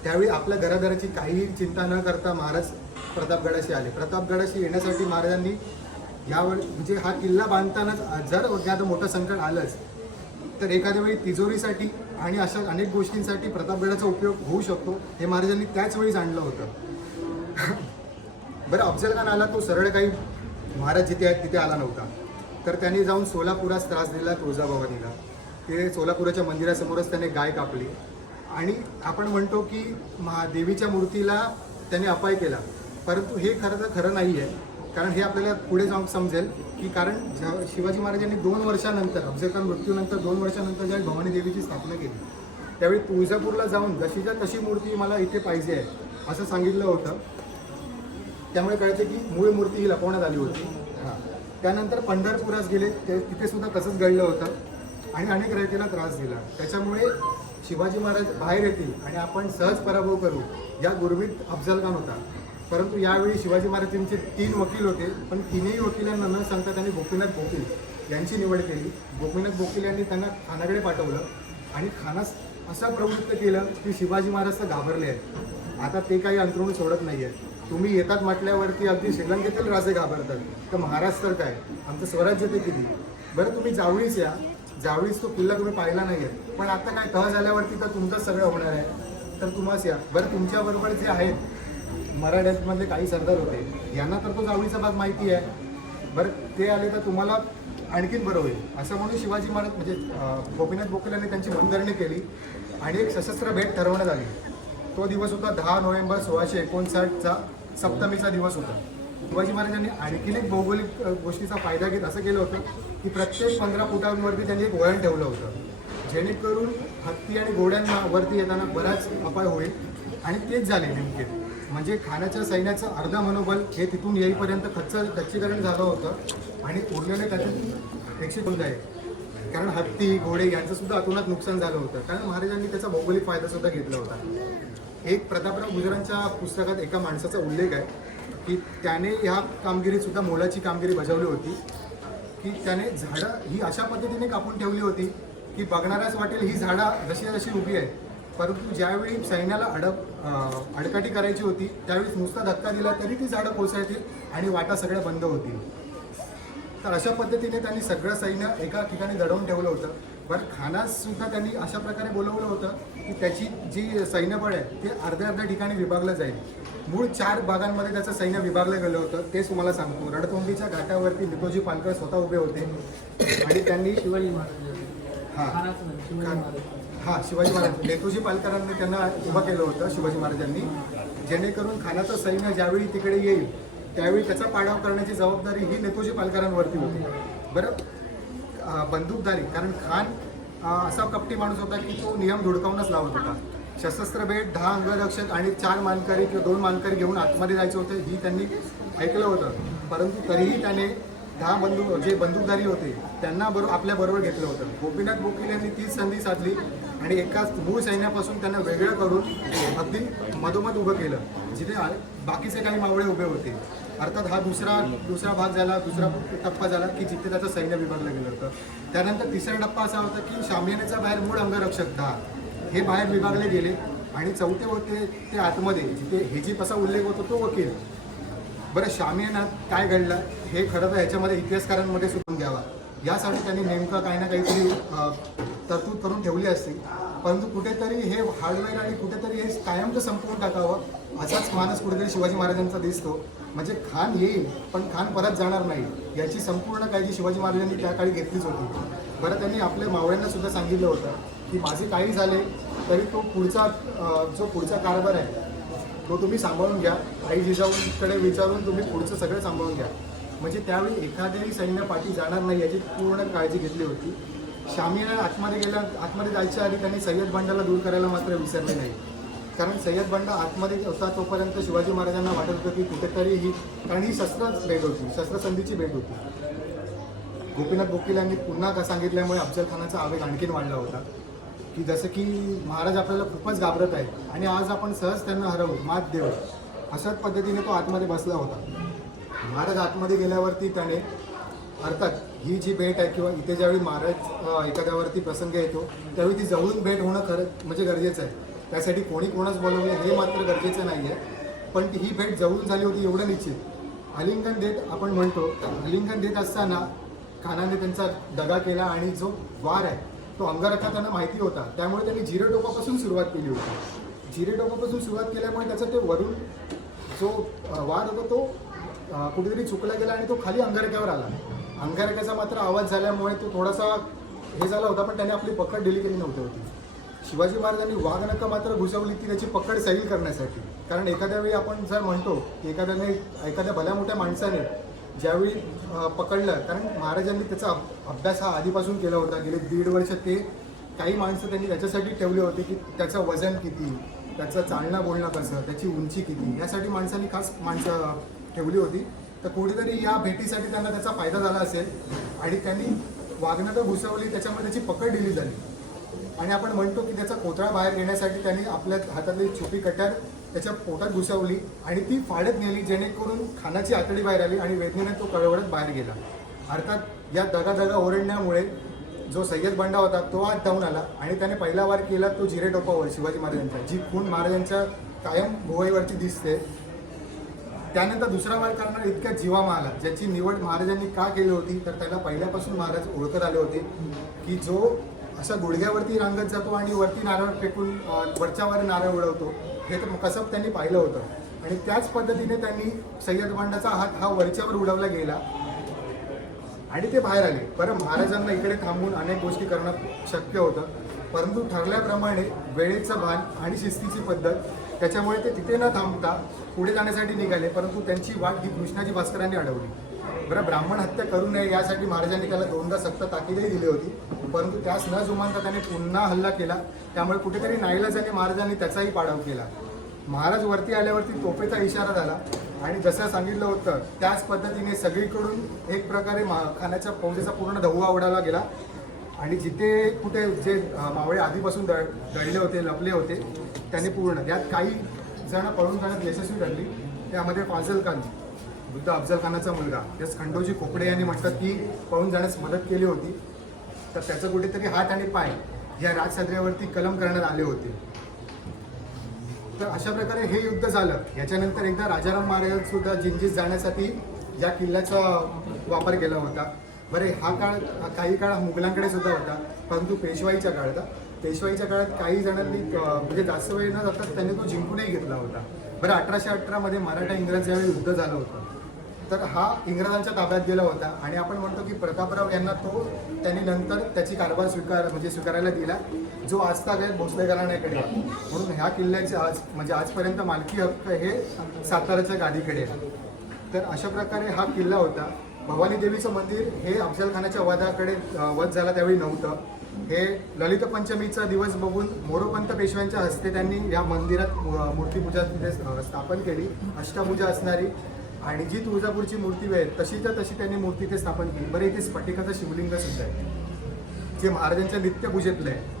त्यावेळी आपल्या घरादाराची काहीही चिंता न करता महाराज प्रतापगडाशी आले. प्रतापगडाशी येण्यासाठी महाराजांनी यावर म्हणजे हा किल्ला बांधतानाच जर एखादं मोठं संकट आलंच तर एखाद्या वेळी तिजोरीसाठी आणि अशा अनेक गोष्टींसाठी प्रतापगडाचा उपयोग होऊ शकतो हे महाराजांनी त्याच वेळी जाणलं होतं. बरं, अफजल खान आला तो सरळ काही महाराज जिथे आहेत तिथे आला नव्हता. तर त्यांनी जाऊन सोलापुरात त्रास दिला तुळजाभवानीला. ते सोलापुराच्या मंदिरासमोरच त्याने गाय कापली आणि आपण म्हणतो की देवीच्या मूर्तीला त्याने अपाय केला. परंतु हे खरं नाही आहे. कारण हे आपल्याला पुढे जाऊन समजेल की कारण शिवाजी महाराजांनी 2 वर्षानंतर अफजल खान मृत्यूनंतर 2 वर्षानंतर ज्यावेळी भवानी देवीची स्थापना केली त्यावेळी तुळजापूरला जाऊन जशीच्या तशी मूर्ती मला इथे पाहिजे आहे असं सांगितलं होतं. त्यामुळे कळते की मूळ मूर्ती ही लपवण्यात आली होती. त्यानंतर पंढरपुरात गेले तिथे सुद्धा तसंच घडलं होतं आणि अनेक रयतेला त्रास दिला. त्याच्यामुळे शिवाजी महाराज बाहेर येतील आणि आपण सहज पराभव करू या गुरवीत अफजल खान होता. परंतु यावेळी शिवाजी महाराजांचे 3 वकील होते, पण तिन्ही वकिलांना न सांगता त्यांनी गोपीनाथ बोकील यांची निवड केली. गोपीनाथ बोकील यांनी त्यांना खानाकडे पाठवलं आणि खानास असं प्रवृत्त केलं की शिवाजी महाराज तर घाबरले आहेत, आता ते काही अंतरुण सोडत नाही आहेत. तुम्ही येतात म्हटल्यावरती अगदी श्रीलंकेतील राजे घाबरतात, तर महाराज तर काय, आमचं स्वराज्य ते किती. बरं, तुम्ही जावळीच या, जावळीच तो किल्ला तुम्ही पाहिला नाही आहे, पण आता काय तह झाल्यावरती तर तुमचंच सगळं होणार आहे, तर तुम्हाच या. बरं, तुमच्याबरोबर जे आहेत मराठ्यांमधले काही सरदार होते यांना तर तो जावळीचा भाग माहिती आहे, बरं ते आले तर तुम्हाला आणखीन बरं होईल असं म्हणून शिवाजी महाराज म्हणजे गोपीनाथ बोकील यांनी त्यांची मनधरणी केली आणि एक सशस्त्र भेट ठरवण्यात आली. तो दिवस होता 10 नोव्हेंबर 1659चा सप्तमीचा दिवस होता. शिवाजी महाराजांनी आणखीन एक भौगोलिक गोष्टीचा फायदा घेत असं केलं होतं की प्रत्येक 15 फुटांवरती त्यांनी एक वळण ठेवलं होतं, जेणेकरून हत्ती आणि घोड्यांवरती येताना बराच अपाय होईल. आणि तेच झाले नेमके. म्हणजे खानाच्या सैन्याचं अर्धा मनोबल हे तिथून येईपर्यंत खच्चीकरण झालं होतं आणि उरलेले त्याच्यात 102 आहे. कारण हत्ती घोडे यांचं सुद्धा अतोनात नुकसान झालं होतं, कारण महाराजांनी त्याचा भौगोलिक फायदा सुद्धा घेतला होता. एक प्रतापराव गुजरांच्या पुस्तकात एका माणसाचा उल्लेख आहे की त्याने ह्या कामगिरीत सुद्धा मोलाची कामगिरी बजावली होती की त्याने झाडं ही अशा पद्धतीने कापून ठेवली होती की बघणाऱ्याच वाटेल ही झाडं जशी जशी उभी आहे, परंतु ज्यावेळी सैन्याला अडकाठी करायची होती त्यावेळी नुसता धक्का दिला तरी ती झाडं कोसळतील आणि वाटा सगळ्या बंद होतील. तर अशा पद्धतीने त्यांनी सगळं सैन्य एका ठिकाणी दडवून ठेवलं होतं. बरं, खानास सुद्धा त्यांनी अशा प्रकारे बोलवलं होतं की त्याची जी सैन्यबळ आहे ते अर्ध्या ठिकाणी विभागलं जाईल. मूळ 4 भागांमध्ये त्याचं सैन्य विभागलं गेलं होतं. तेच तुम्हाला सांगतो. रणतोंडीच्या घाटावरती निकोजी पालकर स्वतः उभे होते आणि त्यांनी शिवाजी महाराज नेतोजी पालकरांनी त्यांना उभं केलं होतं शिवाजी महाराजांनी, जेणेकरून खानाचं सैन्य ज्यावेळी तिकडे येईल त्यावेळी त्याचा पाडाव करण्याची जबाबदारी ही नेतोजी पालकरांवरती होती. बरं, बंदूकधारी, कारण खान असा कपटी माणूस होता की तो नियम धुडकावूनच लावत होता. सशस्त्र भेट 10 अंगरक्षक आणि 4 मानकरी किंवा 2 मानकरी घेऊन आतमध्ये जायचं होतं ही त्यांनी ऐकलं होतं. परंतु तरीही त्याने 10 जे बंदूकधारी होते त्यांना आपल्याबरोबर घेतलं होतं. गोपीनाथ बोकील यांनी तीच संधी साधली आणि एकाच मूळ सैन्यापासून त्यांना वेगळं करून अगदी मधोमध उभं केलं जिथे बाकीचे काही मावळे उभे होते. अर्थात हा दुसरा भाग झाला, दुसरा टप्पा झाला की जिथे त्याचं सैन्य विभागलं गेलं होतं. त्यानंतर तिसरा टप्पा असा होता की शामियानेचा बाहेर मूळ अंगरक्षक 10 हे बाहेर विभागले गेले आणि चौथे होते ते आतमध्ये जिथे हेजीप असा उल्लेख होतो तो वकील. बरं, शामियानात काय घडलं हे खरं तर ह्याच्यामध्ये इतिहासकारांमध्ये सुटून घ्यावा यासाठी त्यांनी नेमकं काही ना काहीतरी तरतूद करून ठेवली असती. परंतु कुठेतरी हे हार्डवेअर आणि कुठेतरी हे कायमचं संपवून टाकावं असाच मानस कुठेतरी शिवाजी महाराजांचा दिसतो. म्हणजे खान येईल पण खान परत जाणार नाही याची संपूर्ण काळजी शिवाजी महाराजांनी त्या काळी घेतलीच होती. बरं, त्यांनी आपल्या मावळ्यांना सुद्धा सांगितलं होतं की माझे काही झाले तरी तो पुढचा कारभार आहे तो तुम्ही सांभाळून घ्या. आई जिजाऊंकडे विचारून तुम्ही पुढचं सगळं सांभाळून घ्या. म्हणजे त्यावेळी एखाद्याही सैन्य पाठी जाणार नाही याची पूर्ण काळजी घेतली होती. शामीला आतमध्ये जायच्या आधी त्यांनी सय्यद बंडाला दूर करायला मात्र विसरले नाही. कारण सय्यद बंडा आतमध्ये होता तोपर्यंत शिवाजी महाराजांना वाटत होतं की कुठेतरी कारण ही शस्त्रसंधीची भेट होती. गोपीनाथ बोकील यांनी पुन्हा सांगितल्यामुळे अफजल खानाचा आवेग आणखीन वाढला होता की जसं की महाराज आपल्याला खूपच घाबरत आहेत आणि आज आपण सहज त्यांना हरवू, मात देऊ, अशाच पद्धतीने तो आतमध्ये बसला होता. महाराज आतमध्ये गेल्यावरती त्याने अर्थात ही जी भेट आहे किंवा इथे ज्यावेळी महाराज एखाद्यावरती प्रसंग येतो त्यावेळी ती जवळून भेट होणं खरं म्हणजे गरजेचं आहे. त्यासाठी कोणी कोणाच बोलवलं हे मात्र गरजेचं नाही आहे, पण ही भेट जवळून झाली होती एवढं निश्चित. आलिंगन देत आपण म्हणतो, आलिंगन देत असताना खानाने त्यांचा दगा केला आणि जो वार आहे तो अंगारखा त्यांना माहिती होता, त्यामुळे त्यांनी जिरेटोपापासून सुरुवात केली होती. जिरेटोपापासून सुरुवात केल्यामुळे त्याचा ते वरून जो वार होता तो कुठेतरी चुकला गेला आणि तो खाली अंगारक्यावर आला. अंगारक्याचा मात्र आवाज झाल्यामुळे तो थोडासा हे झाला होता, पण त्याने आपली पकड ढिली केली नव्हती होती. शिवाजी महाराजांनी वाघनखं मात्र घुसवली ती त्याची पकड सैल करण्यासाठी. कारण एखाद्या वेळी आपण जर म्हणतो की एखाद्या भल्या मोठ्या माणसाने ज्यावेळी पकडलं, कारण महाराजांनी त्याचा अभ्यास हा आधीपासून केला होता. गेले 1.5 वर्ष ते काही माणसं त्यांनी त्याच्यासाठी ठेवली होती की त्याचं वजन किती, त्याचं चालणं बोलणं कसं, त्याची उंची किती, यासाठी माणसांनी खास माणसं ठेवली होती. तर कुठेतरी या भेटीसाठी त्यांना त्याचा फायदा झाला असेल आणि त्यांनी वाघनखं घुसवली, त्याच्यामुळे त्याची पकड ढिली झाली. आणि आपण म्हणतो की त्याचा कोथळा बाहेर घेण्यासाठी त्यांनी आपल्या हातातली छोटी कट्यार त्याच्या पोटात घुसवली आणि ती फाडत नेली, जेणेकरून खानाची आतडी बाहेर आली आणि वेदनेने तो कळवळत बाहेर गेला. अर्थात या दगा ओरडण्यामुळे जो सय्यद बंडा होता तो आत धावून आला आणि त्याने पहिला वार केला तो जिरेटोपावर शिवाजी महाराजांचा, जी खूण महाराजांच्या कायम भुवईवरती दिसते. त्यानंतर दुसरा वार करणार इतक्या जीवामा आला, ज्याची निवड महाराजांनी का केली होती तर त्याला पहिल्यापासून महाराज ओळखत आले होते की जो असा गुडघ्यावरती रांगत जातो आणि वरती नारळ फेकून वरच्यावर नारळ उडवतो, हे तर कसं त्यांनी पाहिलं होतं. आणि त्याच पद्धतीने त्यांनी सय्यद बंडाचा हात हा वरच्यावर उडवला गेला आणि ते बाहेर आले. बरं, महाराजांना इकडे थांबून अनेक गोष्टी करणं शक्य होतं, परंतु ठरल्याप्रमाणे वेळेचं भान आणि शिस्तीची पद्धत त्याच्यामुळे ते तिथे न थांबता पुढे जाण्यासाठी निघाले. परंतु त्यांची वाट ही कृष्णाजी भास्करांनी अडवली. बरं, ब्राह्मण हत्या करू नये यासाठी महाराजांनी त्याला 2दा सक्त ताकीदही दिली होती, परंतु त्यास न जुमानता त्याने पुन्हा हल्ला केला. त्यामुळे कुठेतरी नाईलाजाने महाराजांनी त्याचाही पाडाव केला. महाराज वरती आल्यावरती तोफेचा इशारा झाला आणि जसं सांगितलं होतं त्याच पद्धतीने सगळीकडून एक प्रकारे खानाच्या फौजेचा पूर्ण धुव्वा उडाला गेला आणि जिथे कुठे जे मावळे आधीपासून दडले होते, लपले होते, त्यांनी पूर्ण त्यात काही जण पळून जाण्यात यशस्वी ठरली. त्यामध्ये फाजल खान, वृद्ध अफजल खानाचा मुलगा, त्यास खंडोजी खोपडे यांनी म्हणतात की पळून जाण्यास मदत केली होती. तर त्याचं कुठेतरी हात आणि पाय या राजसदऱ्यावरती कलम करण्यात आले होते. तर अशा प्रकारे हे युद्ध झालं. याच्यानंतर एकदा राजाराम महाराज सुद्धा जिंजीस जाण्यासाठी या किल्ल्याचा वापर केला होता. बरे, हा काळ काही काळ मुघलांकडे सुद्धा होता, परंतु पेशवाईच्या काळात काही जणांनी म्हणजे जास्त वेळ न जाता त्यांनी तो जिंकूनही घेतला होता. बरं, 1818 मराठा इंग्रज ज्यावेळी युद्ध झालं होतं तर हा इंग्रजांच्या ताब्यात गेला होता आणि आपण म्हणतो की प्रतापराव यांना त्यांनी नंतर त्याची कारभार स्वीकारायला दिला, जो आजतागायत भोसले घराण्याकडे. म्हणून ह्या किल्ल्याचे आजपर्यंत मालकी हक्क हे साताऱ्याच्या गादीकडे आहे. तर अशा प्रकारे हा किल्ला होता. भवानी देवीचं मंदिर हे अफजल खानाच्या वध झाला त्यावेळी नव्हतं. हे ललित पंचमीचा दिवस बघून मोरोपंत पेशव्यांच्या हस्ते त्यांनी या मंदिरात मूर्तीपूजा तिथे स्थापन केली, अष्टभुजा असणारी. आणि जी तुळजापूरची मूर्ती आहे तशीच्या तशी त्यांनी मूर्ती इथे स्थापन केली. बरं, इथे स्फटिकाचं शिवलिंग सुद्धा आहे जे महाराजांच्या नित्यपूजेतलं आहे.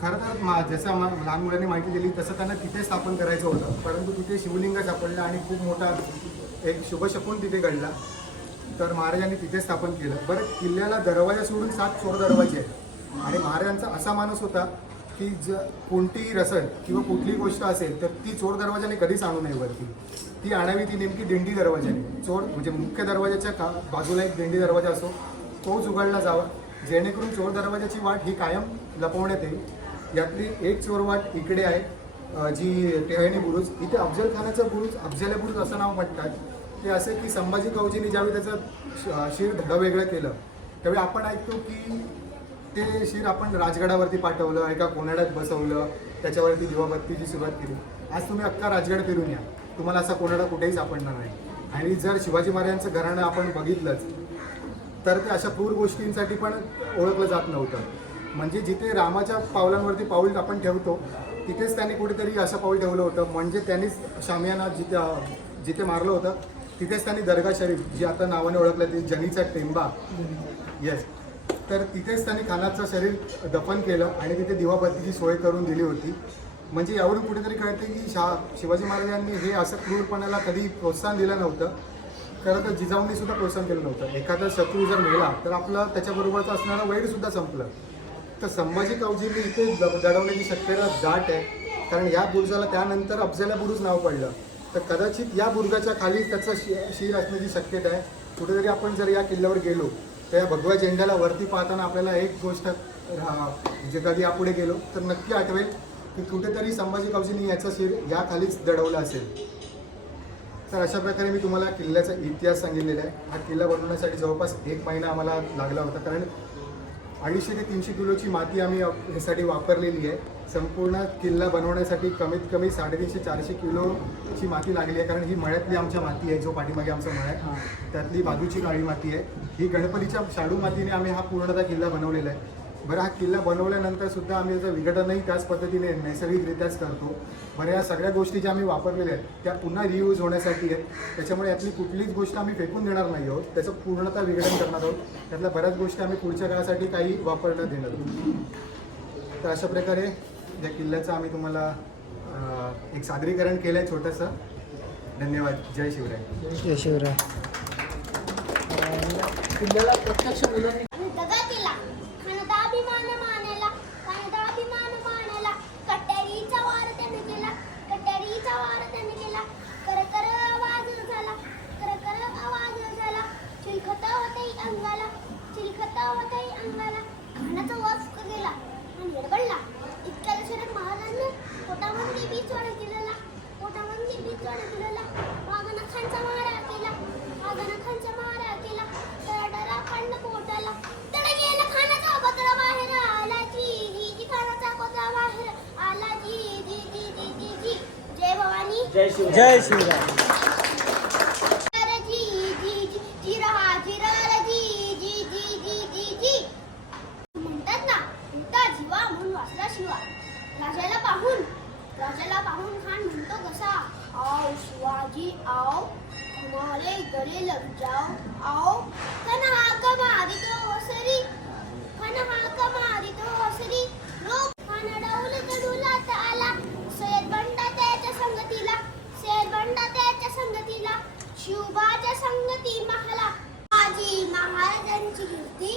खरं तर जसं लहान मुलांनी माहिती दिली तसं त्यांना तिथे स्थापन करायचं होतं, परंतु तिथे शिवलिंग सापडलं आणि खूप मोठा एक शुभशकून तिथे घडला, तर महाराजांनी तिथे स्थापन केलं. बरं, किल्ल्याला दरवाजा सोडून 7 चोर दरवाजे आहेत आणि महाराजांचा असा माणूस होता की कोणतीही रसद किंवा कुठलीही गोष्ट असेल तर ती चोर दरवाजाने कधीच आणू नये वरती. ती आणावी ती नेमकी दिंडी दरवाजाने. चोर म्हणजे मुख्य दरवाजाच्या बाजूला एक दिंडी दरवाजा असो, तोच उघडला जावा, जेणेकरून चोर दरवाजाची वाट ही कायम लपवण्यात येईल. यातली एक चोरवाट इकडे आहे, जी टेहळणी बुरुज. इथे अफजल खानाचं बुरुज अफजल बुरुज असं नाव म्हणतात. ते असे की संभाजी कवजीने ज्यावेळी त्याचं शिर धडं वेगळं केलं त्यावेळी आपण ऐकतो की ते शिर आपण राजगडावरती पाठवलं, एका कोनाड्यात बसवलं, त्याच्यावरती दिवाबत्तीची सुरुवात केली. आज तुम्ही अख्खा राजगड फिरून या, तुम्हाला असा कोनाडा कुठेही सापडणार नाही. आणि जर शिवाजी महाराजांचं घराणं आपण बघितलंच तर ते अशा क्रूर गोष्टींसाठी पण ओळखलं जात नव्हतं. म्हणजे जिथे रामाच्या पावलांवरती पाऊल आपण ठेवतो तिथेच त्यांनी कुठेतरी असं पाऊल ठेवलं होतं. म्हणजे त्यांनीच शामियाना जिथे मारलं होतं तिथेच त्यांनी दर्गा शरीफ, जी आता नावाने ओळखलं ते जनीचा टेंबा, येस, तर तिथेच त्यांनी खानाचं शरीर दफन केलं आणि तिथे दिवाबत्तीची सोय करून दिली होती. म्हणजे यावरून कुठेतरी कळते की शिवाजी महाराजांनी हे असं क्रूरपणाला कधी प्रोत्साहन दिलं नव्हतं. खरं तर जिजाऊंनी सुद्धा प्रोत्साहन केलं नव्हतं. एखादा शत्रू जर मेला तर आपलं त्याच्याबरोबरचं असणारं वैरसुद्धा संपलं. तर संभाजी कवजींनी इथे दडवण्याची शक्यता दाट आहे, कारण या बुरुजाला त्यानंतर अफजल बुरुज नाव पडलं. तर कदाचित या बुरुजाच्या खाली त्याचं शिर असण्याची शक्यता आहे. कुठेतरी आपण जर या किल्ल्यावर गेलो तर या भगव्या झेंड्याला वरती पाहताना आपल्याला एक गोष्ट म्हणजे कधी यापुढे गेलो तर नक्की आठवेल की कुठेतरी संभाजी कवजींनी याचं शिर या खालीच दडवलं असेल. तर अशा प्रकारे मी तुम्हाला किल्ल्याचा इतिहास सांगितलेला आहे. हा किल्ला बनवण्यासाठी जवळपास 1 महिना आम्हाला लागला होता, कारण 250 ते 300 किलोची माती आम्ही ह्यासाठी वापरलेली आहे. संपूर्ण किल्ला बनवण्यासाठी कमीत कमी 350-400 किलोची माती लागली आहे, कारण ही मळ्यातली आमच्या माती आहे. जो पाठीमागे आमचा मळा आहे त्यातली बाजूची काळी माती आहे. ही गणपतीच्या शाडू मातीने आम्ही हा पूर्णतः किल्ला बनवलेला आहे. बरं, हा किल्ला बनवल्यानंतर सुद्धा आम्ही त्याचं विघटनही त्याच पद्धतीने नैसर्गिकरित्याच करतो. बरं, या सगळ्या गोष्टी ज्या आम्ही वापरलेल्या आहेत त्या पुन्हा रियूज होण्यासाठी आहेत. त्याच्यामुळे यातली कुठलीच गोष्ट आम्ही फेकून देणार नाही आहोत, त्याचं पूर्णतः विघटन करणार आहोत. त्यातल्या बऱ्याच गोष्टी आम्ही पुढच्या काळासाठी काही वापरण्यात देणार आहोत. तर अशा प्रकारे या किल्ल्याचं आम्ही तुम्हाला एक सादरीकरण केलं आहे छोटंसं. धन्यवाद. जय शिवराय. जय शिवराय. किल्ल्याला प्रत्यक्ष मुलांनी आणि दगा केला खानाचा अभिमान मानायला, खानाचा अभिमान मानायला. कट्यारीचा वार त्याने केला, कट्यारीचा वार त्याने केला. कर आवाज झाला, कर आवाज झाला. चिलखत होते अंगाला, चिलखत होते अंगाला. खानाचा वास गेला आणि एडबडला. इतक्या दशरथ महाराजांनी पोटामध्ये बीजवाडा केलेला, पोटामध्ये बीजवाडा केलेला. वाघानं खानचा मारा केला, वाघानं खानचा मारा केला. डरा खांड पोटाला तड गेला खानाचा कोथळा बाहेर आला. जी खानाचा कोथळा बाहेर आला. जी जय भवानी, जय शिव. जय शिवराय. जी रहा जी म्हणतात ना, उलटा जीवा म्हणून वाचला शिवा. राजाला पाहून खान म्हणतो कसा, आओ शिवाजी आओ, हमारे गले लग जाओ आओ. खन हाक मारितो हसरी, खन हाक मारितो हसरी. लोक खान डाऊल चढूलात आला. सय्यद बंडा त्याच्या संगतीला, सय्यद बंडा त्याच्या संगतीला. शिवबाच्या संगती महाला. शिवाजी महाराजांची कीर्ती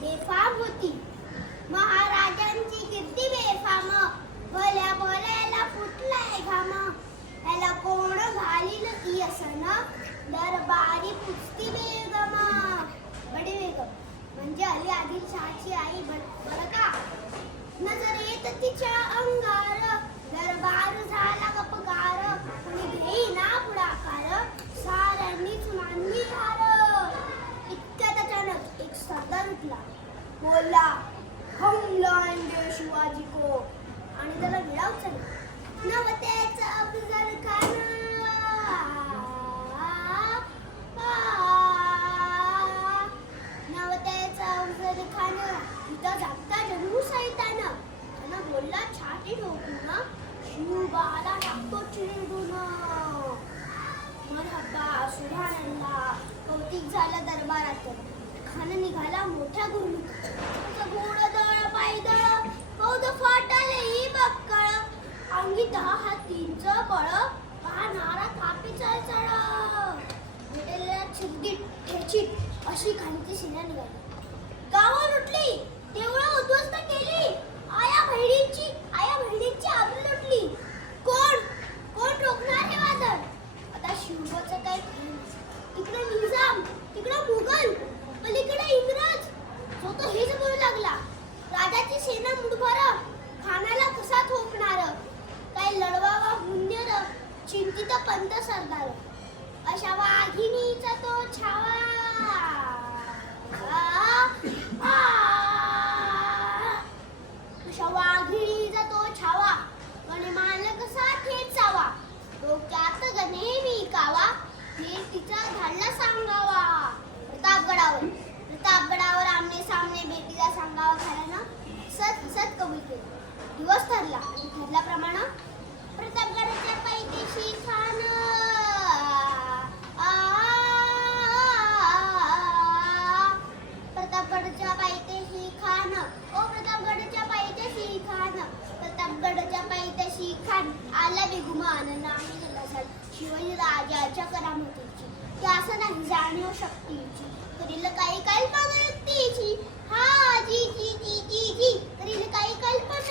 बेफाम होती, महाराजांची कीर्ती बेफाम. भल्या भल्याला फुटलाय घाम, याला कोण घालील ती असन. दरबारी पुसती बेगम, बडी बेगम म्हणजे अली आदिल शहाची आई. बरं का, नजरेत तिच्या अंगार दरबार झाला गपकार. कोणी घेईना पुढाकार, साऱ्यांनीच मानली हार. इतक्यात अचानक एक सरदार उठला, बोलला हम लाएंगे शिवाजी को, आणि त्याला विडा उचलला. नवत्याचा अफजल खान, नवत्याचा अफजल खान इथं जागता जणू सैतान. त्यानं बोलला छाती ठोकून, शिवबाला टाकतो चिरडून. मरहबा सुभानअल्लाह, कौतिक झालं दरबारात. खान निघाला मोठ्या गुरमीत. घोडदळ पायदळ फौज फाटाले ही बक्कळ. अंगी 10 हातींचं बळ, पाहणारा थापी चळचळ. भेटलेल्या छिद्दीत ठेचीत अशी खानची सेना निघाली. गावं लुटली, देवळं उद्ध्वस्त केली. आया बहिणींची आबरू लुटली. कोण रोखणार हे वादळ? आता शिवबाचं काय खरं. तिकडे निजाम, तिकडे मुघल, पलीकडे इंग्रज. तो हेच बोलू लागला. राजाची सेना मुठभर, खानाला ठरल्याप्रमाणे प्रतापगडाच्या पायथ्याशी खान प्रतापगडाच्या पायथ्याशी खान ओ प्रतापगडाच्या पायथ्याशी खान प्रतापगडाच्या पायथ्याशी खान आला बेगुमान नाही नसाल शिवाजी राजाच्या करामतीची त्यास नाही जाणीव शक्तीची करील काही कल्पना व्यक्तीची हा जी जी जी जी जी करील काही कल्पना